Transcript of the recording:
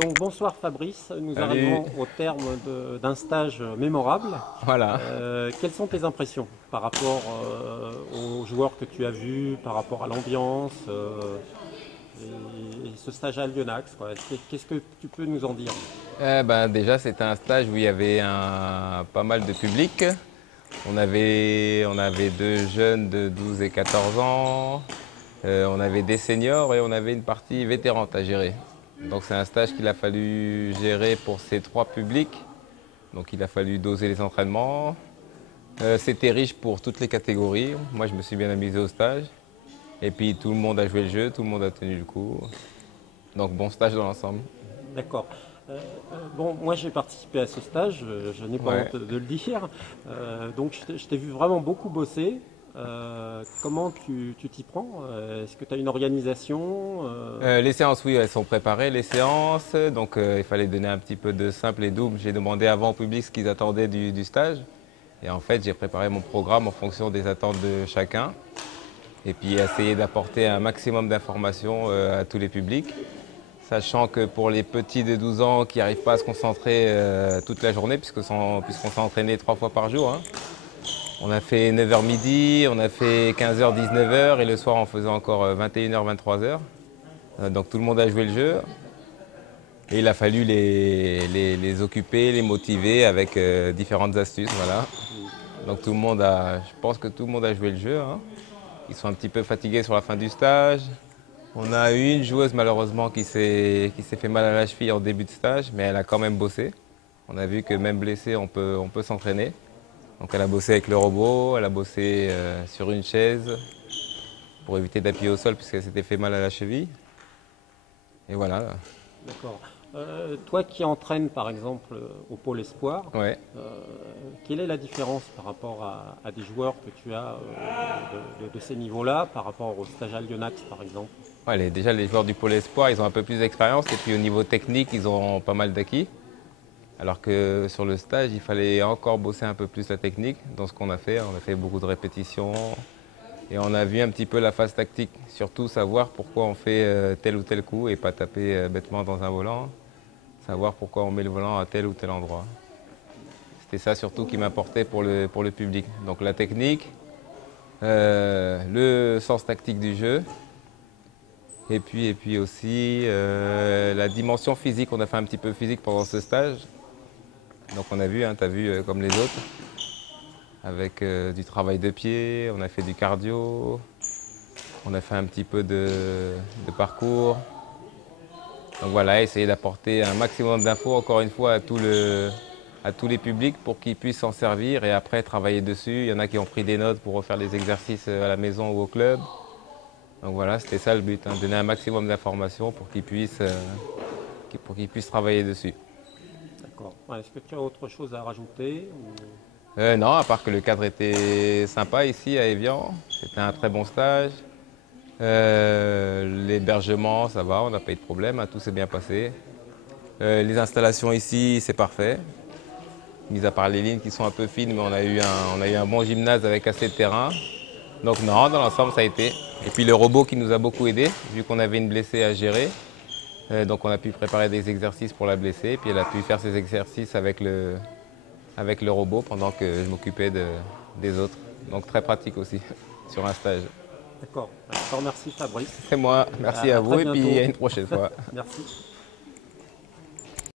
Donc bonsoir Fabrice, nous Salut. arrivons au terme d'un stage mémorable. Voilà. Quelles sont tes impressions par rapport aux joueurs que tu as vus, par rapport à l'ambiance et ce stage à Lyonax, quoi. Qu'est-ce que tu peux nous en dire? Déjà, c'était un stage où il y avait pas mal de public. On avait deux jeunes de 12 et 14 ans. On avait des seniors et on avait une partie vétérante à gérer. Donc c'est un stage qu'il a fallu gérer pour ces trois publics. Donc il a fallu doser les entraînements. C'était riche pour toutes les catégories. Moi, je me suis bien amusé au stage. Et puis tout le monde a joué le jeu, tout le monde a tenu le coup. Donc bon stage dans l'ensemble. D'accord. Bon, moi j'ai participé à ce stage, je n'ai pas Ouais. honte de le dire. Donc je t'ai vu vraiment beaucoup bosser. Comment tu t'y prends? Est-ce que tu as une organisation? Les séances, oui, elles sont préparées, les séances. Donc, il fallait donner un petit peu de simple et double. J'ai demandé avant au public ce qu'ils attendaient du stage. Et en fait, j'ai préparé mon programme en fonction des attentes de chacun. Et puis, essayer d'apporter un maximum d'informations à tous les publics. Sachant que pour les petits de 12 ans qui n'arrivent pas à se concentrer toute la journée, puisqu'on s'est entraîné 3 fois par jour, hein. On a fait 9h midi, on a fait 15h, 19h et le soir on faisait encore 21h, 23h. Donc tout le monde a joué le jeu et il a fallu les occuper, les motiver avec différentes astuces. Voilà. Donc je pense que tout le monde a joué le jeu, hein. Ils sont un petit peu fatigués sur la fin du stage. On a eu une joueuse malheureusement qui s'est fait mal à la cheville en début de stage, mais elle a quand même bossé. On a vu que même blessé, on peut s'entraîner. Donc elle a bossé avec le robot, elle a bossé sur une chaise pour éviter d'appuyer au sol puisqu'elle s'était fait mal à la cheville. Et voilà. D'accord. Toi qui entraînes par exemple au pôle espoir, Ouais. quelle est la différence par rapport à des joueurs que tu as de ces niveaux-là par rapport au stage à Lyonax par exemple? Ouais, déjà, les joueurs du pôle espoir, ils ont un peu plus d'expérience et puis au niveau technique, ils ont pas mal d'acquis. Alors que sur le stage, il fallait encore bosser un peu plus la technique dans ce qu'on a fait. On a fait beaucoup de répétitions et on a vu un petit peu la phase tactique. Surtout savoir pourquoi on fait tel ou tel coup et pas taper bêtement dans un volant. Savoir pourquoi on met le volant à tel ou tel endroit. C'était ça surtout qui m'importait pour le public. Donc la technique, le sens tactique du jeu. Et puis aussi la dimension physique, on a fait un petit peu physique pendant ce stage. Donc on a vu, hein, tu as vu comme les autres, avec du travail de pied, on a fait du cardio, on a fait un petit peu de parcours. Donc voilà, essayer d'apporter un maximum d'infos encore une fois à tous les publics pour qu'ils puissent s'en servir et après travailler dessus. Il y en a qui ont pris des notes pour refaire les exercices à la maison ou au club. Donc voilà, c'était ça le but, hein, donner un maximum d'informations pour qu'ils puissent travailler dessus. D'accord. Ouais, est-ce que tu as autre chose à rajouter Non, à part que le cadre était sympa ici à Évian, c'était un très bon stage. L'hébergement, ça va, on n'a pas eu de problème, hein, tout s'est bien passé. Les installations ici, c'est parfait. Mis à part les lignes qui sont un peu fines, mais on a eu un bon gymnase avec assez de terrain. Donc non, dans l'ensemble, ça a été. Et puis le robot qui nous a beaucoup aidé, vu qu'on avait une blessée à gérer. Donc on a pu préparer des exercices pour la blessée, puis elle a pu faire ses exercices avec le robot pendant que je m'occupais des autres. Donc très pratique aussi sur un stage. D'accord. Je te remercie Fabrice. C'est moi, merci à À très vous et puis bientôt. à une prochaine fois. Merci.